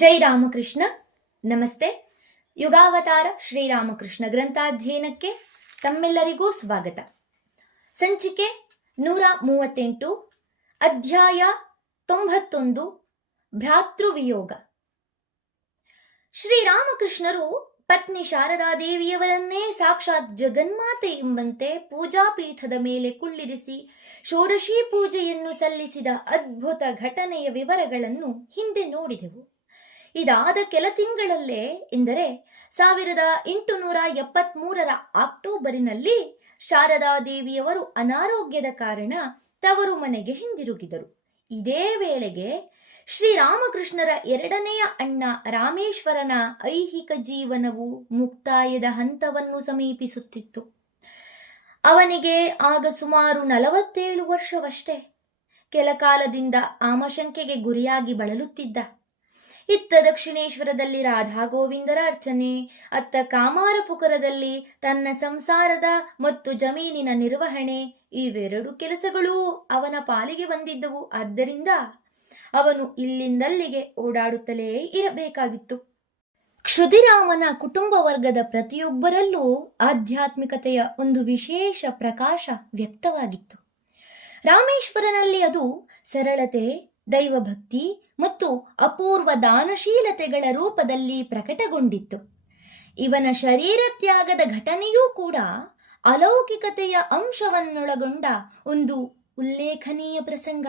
ಜೈ ರಾಮಕೃಷ್ಣ. ನಮಸ್ತೆ. ಯುಗಾವತಾರ ಶ್ರೀರಾಮಕೃಷ್ಣ ಗ್ರಂಥಾಧ್ಯಯನಕ್ಕೆ ತಮ್ಮೆಲ್ಲರಿಗೂ ಸ್ವಾಗತ. ಸಂಚಿಕೆ 138, ಅಧ್ಯಾಯ 91, ಭ್ರಾತೃವಿಯೋಗ. ಶ್ರೀರಾಮಕೃಷ್ಣರು ಪತ್ನಿ ಶಾರದಾದೇವಿಯವರನ್ನೇ ಸಾಕ್ಷಾತ್ ಜಗನ್ಮಾತೆ ಎಂಬಂತೆ ಪೂಜಾಪೀಠದ ಮೇಲೆ ಕುಳ್ಳಿರಿಸಿ ಷೋಡಶಿ ಪೂಜೆಯನ್ನು ಸಲ್ಲಿಸಿದ ಅದ್ಭುತ ಘಟನೆಯ ವಿವರಗಳನ್ನು ಹಿಂದೆ ನೋಡಿದೆವು. ಇದಾದ ಕೆಲ ತಿಂಗಳಲ್ಲೇ, ಎಂದರೆ 1873 ಅಕ್ಟೋಬರಿನಲ್ಲಿ ಶಾರದಾದೇವಿಯವರು ಅನಾರೋಗ್ಯದ ಕಾರಣ ತವರು ಮನೆಗೆ ಹಿಂದಿರುಗಿದರು. ಇದೇ ವೇಳೆಗೆ ಶ್ರೀರಾಮಕೃಷ್ಣರ ಎರಡನೆಯ ಅಣ್ಣ ರಾಮೇಶ್ವರನ ಐಹಿಕ ಜೀವನವು ಮುಕ್ತಾಯದ ಹಂತವನ್ನು ಸಮೀಪಿಸುತ್ತಿತ್ತು. ಅವನಿಗೆ ಆಗ ಸುಮಾರು 47 ವರ್ಷವಷ್ಟೇ. ಕೆಲ ಕಾಲದಿಂದ ಆಮಶಂಕೆಗೆ ಗುರಿಯಾಗಿ ಬಳಲುತ್ತಿದ್ದ. ಇತ್ತ ದಕ್ಷಿಣೇಶ್ವರದಲ್ಲಿ ರಾಧಾ ಗೋವಿಂದರ ಅರ್ಚನೆ, ಅತ್ತ ಕಾಮಾರಪುಕರದಲ್ಲಿ ತನ್ನ ಸಂಸಾರದ ಮತ್ತು ಜಮೀನಿನ ನಿರ್ವಹಣೆ, ಇವೆರಡು ಕೆಲಸಗಳೂ ಅವನ ಪಾಲಿಗೆ ಬಂದಿದ್ದವು. ಆದ್ದರಿಂದ ಅವನು ಇಲ್ಲಿಂದಲ್ಲಿಗೆ ಓಡಾಡುತ್ತಲೇ ಇರಬೇಕಾಗಿತ್ತು. ಕ್ಷುದಿರಾಮನ ಕುಟುಂಬ ವರ್ಗದ ಪ್ರತಿಯೊಬ್ಬರಲ್ಲೂ ಆಧ್ಯಾತ್ಮಿಕತೆಯ ಒಂದು ವಿಶೇಷ ಪ್ರಕಾಶ ವ್ಯಕ್ತವಾಗಿತ್ತು. ರಾಮೇಶ್ವರನಲ್ಲಿ ಅದು ಸರಳತೆ, ದೈವಭಕ್ತಿ ಮತ್ತು ಅಪೂರ್ವ ದಾನಶೀಲತೆಗಳ ರೂಪದಲ್ಲಿ ಪ್ರಕಟಗೊಂಡಿತ್ತು. ಇವನ ಶರೀರ ತ್ಯಾಗದ ಘಟನೆಯೂ ಕೂಡ ಅಲೌಕಿಕತೆಯ ಅಂಶವನ್ನೊಳಗೊಂಡ ಒಂದು ಉಲ್ಲೇಖನೀಯ ಪ್ರಸಂಗ.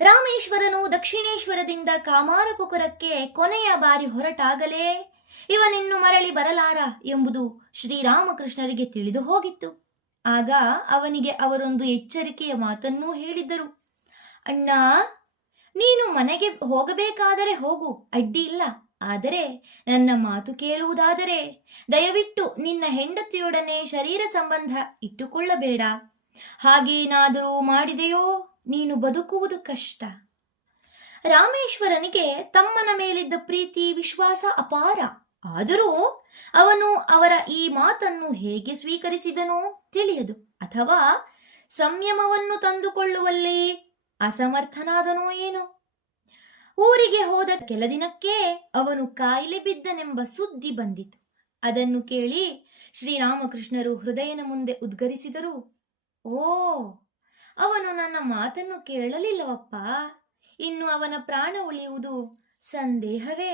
ರಾಮೇಶ್ವರನು ದಕ್ಷಿಣೇಶ್ವರದಿಂದ ಕಾಮಾರಪುಕರಕ್ಕೆ ಕೊನೆಯ ಬಾರಿ ಹೊರಟಾಗಲೇ ಇವನಿನ್ನು ಮರಳಿ ಬರಲಾರ ಎಂಬುದು ಶ್ರೀರಾಮಕೃಷ್ಣರಿಗೆ ತಿಳಿದು ಹೋಗಿತ್ತು. ಆಗ ಅವನಿಗೆ ಅವರೊಂದು ಎಚ್ಚರಿಕೆಯ ಮಾತನ್ನೂ ಹೇಳಿದ್ದರು. ಅಣ್ಣ, ನೀನು ಮನೆಗೆ ಹೋಗಬೇಕಾದರೆ ಹೋಗು, ಅಡ್ಡಿ ಇಲ್ಲ. ಆದರೆ ನನ್ನ ಮಾತು ಕೇಳುವುದಾದರೆ ದಯವಿಟ್ಟು ನಿನ್ನ ಹೆಂಡತಿಯೊಡನೆ ಶರೀರ ಸಂಬಂಧ ಇಟ್ಟುಕೊಳ್ಳಬೇಡ. ಹಾಗೇನಾದರೂ ಮಾಡಿದೆಯೋ ನೀನು ಬದುಕುವುದು ಕಷ್ಟ. ರಾಮೇಶ್ವರನಿಗೆ ತಮ್ಮನ ಮೇಲಿದ್ದ ಪ್ರೀತಿ, ವಿಶ್ವಾಸ ಅಪಾರ. ಆದರೂ ಅವನು ಅವರ ಈ ಮಾತನ್ನು ಹೇಗೆ ಸ್ವೀಕರಿಸಿದನೋ ತಿಳಿಯದು. ಅಥವಾ ಸಂಯಮವನ್ನು ತಂದುಕೊಳ್ಳುವಲ್ಲಿ ಅಸಮರ್ಥನಾದನೋ ಏನೋ. ಊರಿಗೆ ಹೋದ ಕೆಲ ದಿನಕ್ಕೆ ಅವನು ಕಾಯಿಲೆ ಬಿದ್ದನೆಂಬ ಸುದ್ದಿ ಬಂದಿತು. ಅದನ್ನು ಕೇಳಿ ಶ್ರೀರಾಮಕೃಷ್ಣರು ಹೃದಯನ ಮುಂದೆ ಉದ್ಗರಿಸಿದರು. ಓ, ಅವನು ನನ್ನ ಮಾತನ್ನು ಕೇಳಲಿಲ್ಲವಪ್ಪ. ಇನ್ನು ಅವನ ಪ್ರಾಣ ಉಳಿಯುವುದು ಸಂದೇಹವೇ.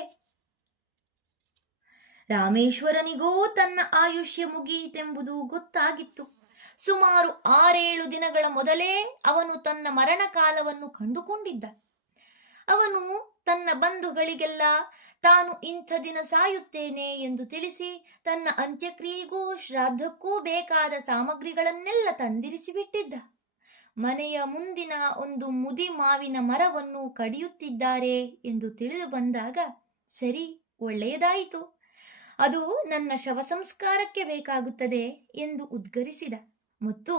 ರಾಮೇಶ್ವರನಿಗೂ ತನ್ನ ಆಯುಷ್ಯ ಮುಗಿಯಿತೆಂಬುದು ಗೊತ್ತಾಗಿತ್ತು. ಸುಮಾರು 6-7 ದಿನಗಳ ಮೊದಲೇ ಅವನು ತನ್ನ ಮರಣ ಕಾಲವನ್ನು ಕಂಡುಕೊಂಡಿದ್ದ. ಅವನು ತನ್ನ ಬಂಧುಗಳಿಗೆಲ್ಲ ತಾನು ಇಂಥ ದಿನ ಸಾಯುತ್ತೇನೆ ಎಂದು ತಿಳಿಸಿ ತನ್ನ ಅಂತ್ಯಕ್ರಿಯೆಗೂ ಶ್ರಾದ್ದಕ್ಕೂ ಬೇಕಾದ ಸಾಮಗ್ರಿಗಳನ್ನೆಲ್ಲ ತಂದಿರಿಸಿಬಿಟ್ಟಿದ್ದ. ಮನೆಯ ಮುಂದಿನ ಒಂದು ಮುದಿ ಮಾವಿನ ಮರವನ್ನು ಕಡಿಯುತ್ತಿದ್ದಾರೆ ಎಂದು ತಿಳಿದು ಬಂದಾಗ, ಸರಿ, ಒಳ್ಳೆಯದಾಯಿತು, ಅದು ನನ್ನ ಶವ ಸಂಸ್ಕಾರಕ್ಕೆ ಬೇಕಾಗುತ್ತದೆ ಎಂದು ಉದ್ಗರಿಸಿದ. ಮತ್ತು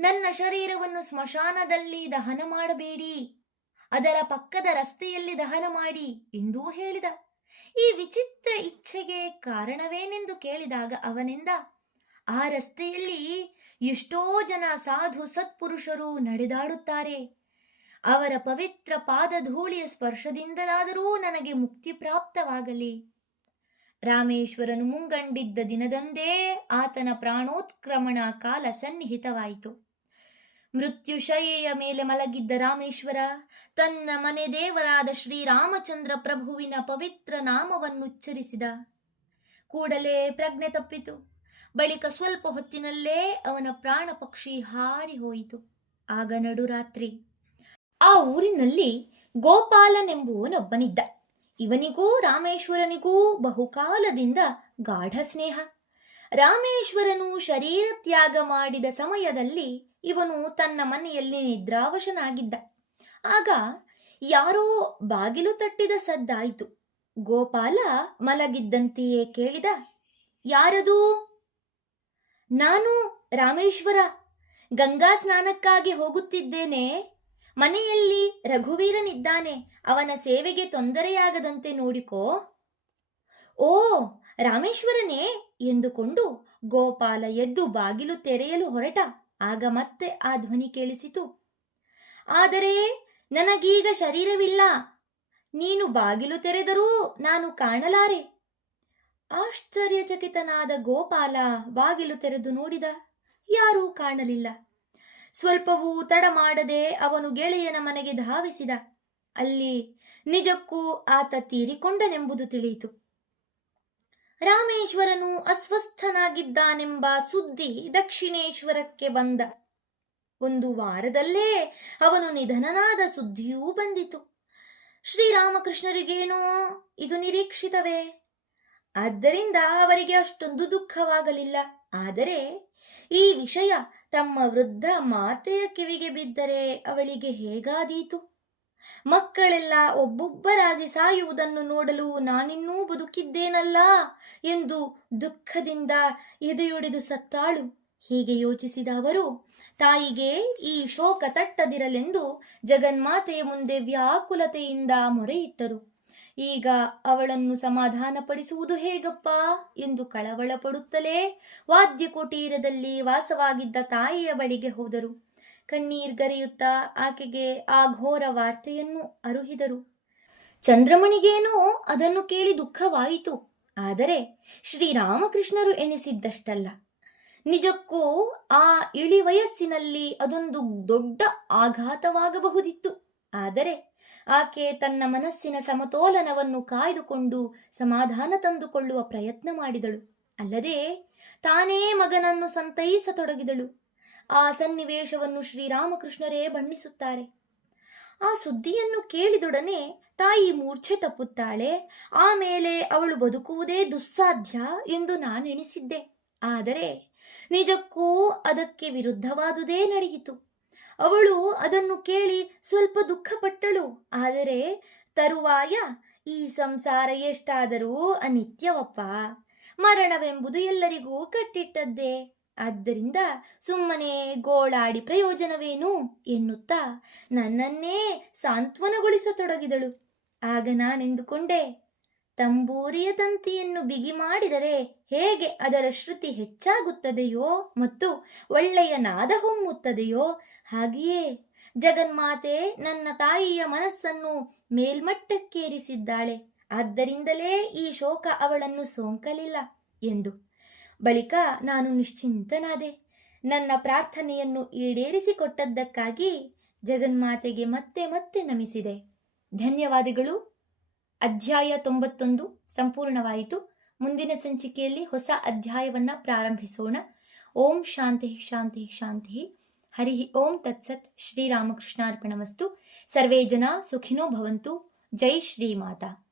ನನ್ನ ಶರೀರವನ್ನು ಸ್ಮಶಾನದಲ್ಲಿ ದಹನ ಮಾಡಬೇಡಿ, ಅದರ ಪಕ್ಕದ ರಸ್ತೆಯಲ್ಲಿ ದಹನ ಮಾಡಿ ಎಂದೂ ಹೇಳಿದ. ಈ ವಿಚಿತ್ರ ಇಚ್ಛೆಗೆ ಕಾರಣವೇನೆಂದು ಕೇಳಿದಾಗ ಅವನಿಂದ, ಆ ರಸ್ತೆಯಲ್ಲಿ ಎಷ್ಟೋ ಜನ ಸಾಧು ಸತ್ಪುರುಷರು ನಡೆದಾಡುತ್ತಾರೆ. ಅವರ ಪವಿತ್ರ ಪಾದಧೂಳಿಯ ಸ್ಪರ್ಶದಿಂದಲಾದರೂ ನನಗೆ ಮುಕ್ತಿ ಪ್ರಾಪ್ತವಾಗಲಿ. ರಾಮೇಶ್ವರನು ಮುಂಗಂಡಿದ್ದ ದಿನದಂದೇ ಆತನ ಪ್ರಾಣೋತ್ಕ್ರಮಣ ಕಾಲ ಸನ್ನಿಹಿತವಾಯಿತು. ಮೃತ್ಯುಶಯ್ಯೆಯ ಮೇಲೆ ಮಲಗಿದ್ದ ರಾಮೇಶ್ವರ ತನ್ನ ಮನೆ ದೇವರಾದ ಶ್ರೀರಾಮಚಂದ್ರ ಪ್ರಭುವಿನ ಪವಿತ್ರ ನಾಮವನ್ನುಚ್ಚರಿಸಿದ. ಕೂಡಲೇ ಪ್ರಜ್ಞೆ ತಪ್ಪಿತು. ಬಳಿಕ ಸ್ವಲ್ಪ ಹೊತ್ತಿನಲ್ಲೇ ಅವನ ಪ್ರಾಣ ಪಕ್ಷಿ ಹಾರಿ ಹೋಯಿತು. ಆಗ ನಡುರಾತ್ರಿ. ಆ ಊರಿನಲ್ಲಿ ಗೋಪಾಲನೆಂಬುವನೊಬ್ಬನಿದ್ದ. ಇವನಿಗೂ ರಾಮೇಶ್ವರನಿಗೂ ಬಹುಕಾಲದಿಂದ ಗಾಢ ಸ್ನೇಹ. ರಾಮೇಶ್ವರನು ಶರೀರ ತ್ಯಾಗ ಮಾಡಿದ ಸಮಯದಲ್ಲಿ ಇವನು ತನ್ನ ಮನೆಯಲ್ಲಿ ನಿದ್ರಾವಶನಾಗಿದ್ದ. ಆಗ ಯಾರೋ ಬಾಗಿಲು ತಟ್ಟಿದ ಸದ್ದಾಯಿತು. ಗೋಪಾಲ ಮಲಗಿದ್ದಂತೆಯೇ ಕೇಳಿದ, ಯಾರದು? ನಾನು ರಾಮೇಶ್ವರ, ಗಂಗಾ ಸ್ನಾನಕ್ಕಾಗಿ ಹೋಗುತ್ತಿದ್ದೇನೆ. ಮನೆಯಲ್ಲಿ ರಘುವೀರನಿದ್ದಾನೆ, ಅವನ ಸೇವೆಗೆ ತೊಂದರೆಯಾಗದಂತೆ ನೋಡಿಕೋ. ಓ, ರಾಮೇಶ್ವರನೇ ಎಂದುಕೊಂಡು ಗೋಪಾಲ ಎದ್ದು ಬಾಗಿಲು ತೆರೆಯಲು ಹೊರಟ. ಆಗ ಮತ್ತೆ ಆ ಧ್ವನಿ ಕೇಳಿಸಿತು. ಆದರೆ ನನಗೀಗ ಶರೀರವಿಲ್ಲ, ನೀನು ಬಾಗಿಲು ತೆರೆದರೂ ನಾನು ಕಾಣಲಾರೆ. ಆಶ್ಚರ್ಯಚಕಿತನಾದ ಗೋಪಾಲ ಬಾಗಿಲು ತೆರೆದು ನೋಡಿದ. ಯಾರೂ ಕಾಣಲಿಲ್ಲ. ಸ್ವಲ್ಪವೂ ತಡ ಮಾಡದೆ ಅವನು ಗೆಳೆಯನ ಮನೆಗೆ ಧಾವಿಸಿದ. ಅಲ್ಲಿ ನಿಜಕ್ಕೂ ಆತ ತೀರಿಕೊಂಡನೆಂಬುದು ತಿಳಿಯಿತು. ರಾಮೇಶ್ವರನು ಅಸ್ವಸ್ಥನಾಗಿದ್ದಾನೆಂಬ ಸುದ್ದಿ ದಕ್ಷಿಣೇಶ್ವರಕ್ಕೆ ಬಂದ. ಒಂದು ವಾರದಲ್ಲೇ ಅವನು ನಿಧನನಾದ ಸುದ್ದಿಯೂ ಬಂದಿತು. ಶ್ರೀರಾಮಕೃಷ್ಣರಿಗೇನೋ ಇದು ನಿರೀಕ್ಷಿತವೇ. ಆದ್ದರಿಂದ ಅವರಿಗೆ ಅಷ್ಟೊಂದು ದುಃಖವಾಗಲಿಲ್ಲ. ಆದರೆ ಈ ವಿಷಯ ತಮ್ಮ ವೃದ್ಧ ಮಾತೆಯ ಕಿವಿಗೆ ಬಿದ್ದರೆ ಅವಳಿಗೆ ಹೇಗಾದೀತು? ಮಕ್ಕಳೆಲ್ಲ ಒಬ್ಬೊಬ್ಬರಾಗಿ ಸಾಯುವುದನ್ನು ನೋಡಲು ನಾನಿನ್ನೂ ಬದುಕಿದ್ದೇನಲ್ಲ ಎಂದು ದುಃಖದಿಂದ ಎದೆಯೊಡೆದು ಸತ್ತಾಳು. ಹೀಗೆ ಯೋಚಿಸಿದ ಅವರು ತಾಯಿಗೆ ಈ ಶೋಕ ತಟ್ಟದಿರಲೆಂದು ಜಗನ್ಮಾತೆಯ ಮುಂದೆ ವ್ಯಾಕುಲತೆಯಿಂದ ಮೊರೆಯಿಟ್ಟರು. ಈಗ ಅವಳನ್ನು ಸಮಾಧಾನಪಡಿಸುವುದು ಹೇಗಪ್ಪ ಎಂದು ಕಳವಳ ಪಡುತ್ತಲೇ ವಾದ್ಯಕುಟೀರದಲ್ಲಿ ವಾಸವಾಗಿದ್ದ ತಾಯಿಯ ಬಳಿಗೆ ಹೋದರು. ಕಣ್ಣೀರ್ಗರೆಯುತ್ತಾ ಆಕೆಗೆ ಆ ಘೋರ ವಾರ್ತೆಯನ್ನು ಅರುಹಿದರು. ಚಂದ್ರಮಣಿಗೇನೋ ಅದನ್ನು ಕೇಳಿ ದುಃಖವಾಯಿತು. ಆದರೆ ಶ್ರೀರಾಮಕೃಷ್ಣರು ಎಣಿಸಿದ್ದಷ್ಟಲ್ಲ. ನಿಜಕ್ಕೂ ಆ ಇಳಿ ವಯಸ್ಸಿನಲ್ಲಿ ಅದೊಂದು ದೊಡ್ಡ ಆಘಾತವಾಗಬಹುದಿತ್ತು. ಆದರೆ ಆಕೆ ತನ್ನ ಮನಸ್ಸಿನ ಸಮತೋಲನವನ್ನು ಕಾಯ್ದುಕೊಂಡು ಸಮಾಧಾನ ತಂದುಕೊಳ್ಳುವ ಪ್ರಯತ್ನ ಮಾಡಿದಳು. ಅಲ್ಲದೆ ತಾನೇ ಮಗನನ್ನು ಸಂತೈಸತೊಡಗಿದಳು. ಆ ಸನ್ನಿವೇಶವನ್ನು ಶ್ರೀರಾಮಕೃಷ್ಣರೇ ಬಣ್ಣಿಸುತ್ತಾರೆ. ಆ ಸುದ್ದಿಯನ್ನು ಕೇಳಿದೊಡನೆ ತಾಯಿ ಮೂರ್ಛೆ ತಪ್ಪುತ್ತಾಳೆ. ಆಮೇಲೆ ಅವಳು ಬದುಕುವುದೇ ದುಸ್ಸಾಧ್ಯ ಎಂದು ನಾನೆಣಿಸಿದ್ದೆ. ಆದರೆ ನಿಜಕ್ಕೂ ಅದಕ್ಕೆ ವಿರುದ್ಧವಾದುದೇ ನಡೆಯಿತು. ಅವಳು ಅದನ್ನು ಕೇಳಿ ಸ್ವಲ್ಪ ದುಃಖಪಟ್ಟಳು. ಆದರೆ ತರುವಾಯ ಈ ಸಂಸಾರ ಎಷ್ಟಾದರೂ ಅನಿತ್ಯವಪ್ಪ, ಮರಣವೆಂಬುದು ಎಲ್ಲರಿಗೂ ಕಟ್ಟಿಟ್ಟದ್ದೇ, ಆದ್ದರಿಂದ ಸುಮ್ಮನೆ ಗೋಳಾಡಿ ಪ್ರಯೋಜನವೇನು ಎನ್ನುತ್ತಾ ನನ್ನನ್ನೇ ಸಾಂತ್ವನಗೊಳಿಸತೊಡಗಿದಳು. ಆಗ ನಾನೆಂದುಕೊಂಡೆ, ತಂಬೂರಿಯ ತಂತಿಯನ್ನು ಬಿಗಿ ಮಾಡಿದರೆ ಹೇಗೆ ಅದರ ಶ್ರುತಿ ಹೆಚ್ಚಾಗುತ್ತದೆಯೋ ಮತ್ತು ಒಳ್ಳೆಯ ನಾದ ಹೊಮ್ಮುತ್ತದೆಯೋ, ಹಾಗೆಯೇ ಜಗನ್ಮಾತೆ ನನ್ನ ತಾಯಿಯ ಮನಸ್ಸನ್ನು ಮೇಲ್ಮಟ್ಟಕ್ಕೇರಿಸಿದ್ದಾಳೆ. ಆದ್ದರಿಂದಲೇ ಈ ಶೋಕ ಅವಳನ್ನು ಸೋಂಕಲಿಲ್ಲ ಎಂದು. ಬಳಿಕ ನಾನು ನಿಶ್ಚಿಂತನಾದೆ. ನನ್ನ ಪ್ರಾರ್ಥನೆಯನ್ನು ಈಡೇರಿಸಿಕೊಟ್ಟದ್ದಕ್ಕಾಗಿ ಜಗನ್ಮಾತೆಗೆ ಮತ್ತೆ ಮತ್ತೆ ನಮಿಸಿದೆ. ಧನ್ಯವಾದಗಳು. ಅಧ್ಯಾಯ 91 ಸಂಪೂರ್ಣವಾಯಿತು. ಮುಂದಿನ ಸಂಚಿಕೆಯಲ್ಲಿ ಹೊಸ ಅಧ್ಯಾಯವನ್ನು ಪ್ರಾರಂಭಿಸೋಣ. ಓಂ ಶಾಂತಿ ಶಾಂತಿ ಶಾಂತಿ. ಹರಿ ಓಂ ತತ್ಸತ್. ಶ್ರೀರಾಮಕೃಷ್ಣಾರ್ಪಣಮಸ್ತು. ಸರ್ವೇ ಜನ ಸುಖಿನೋ ಭವಂತು. ಜೈ ಶ್ರೀಮಾತಾ.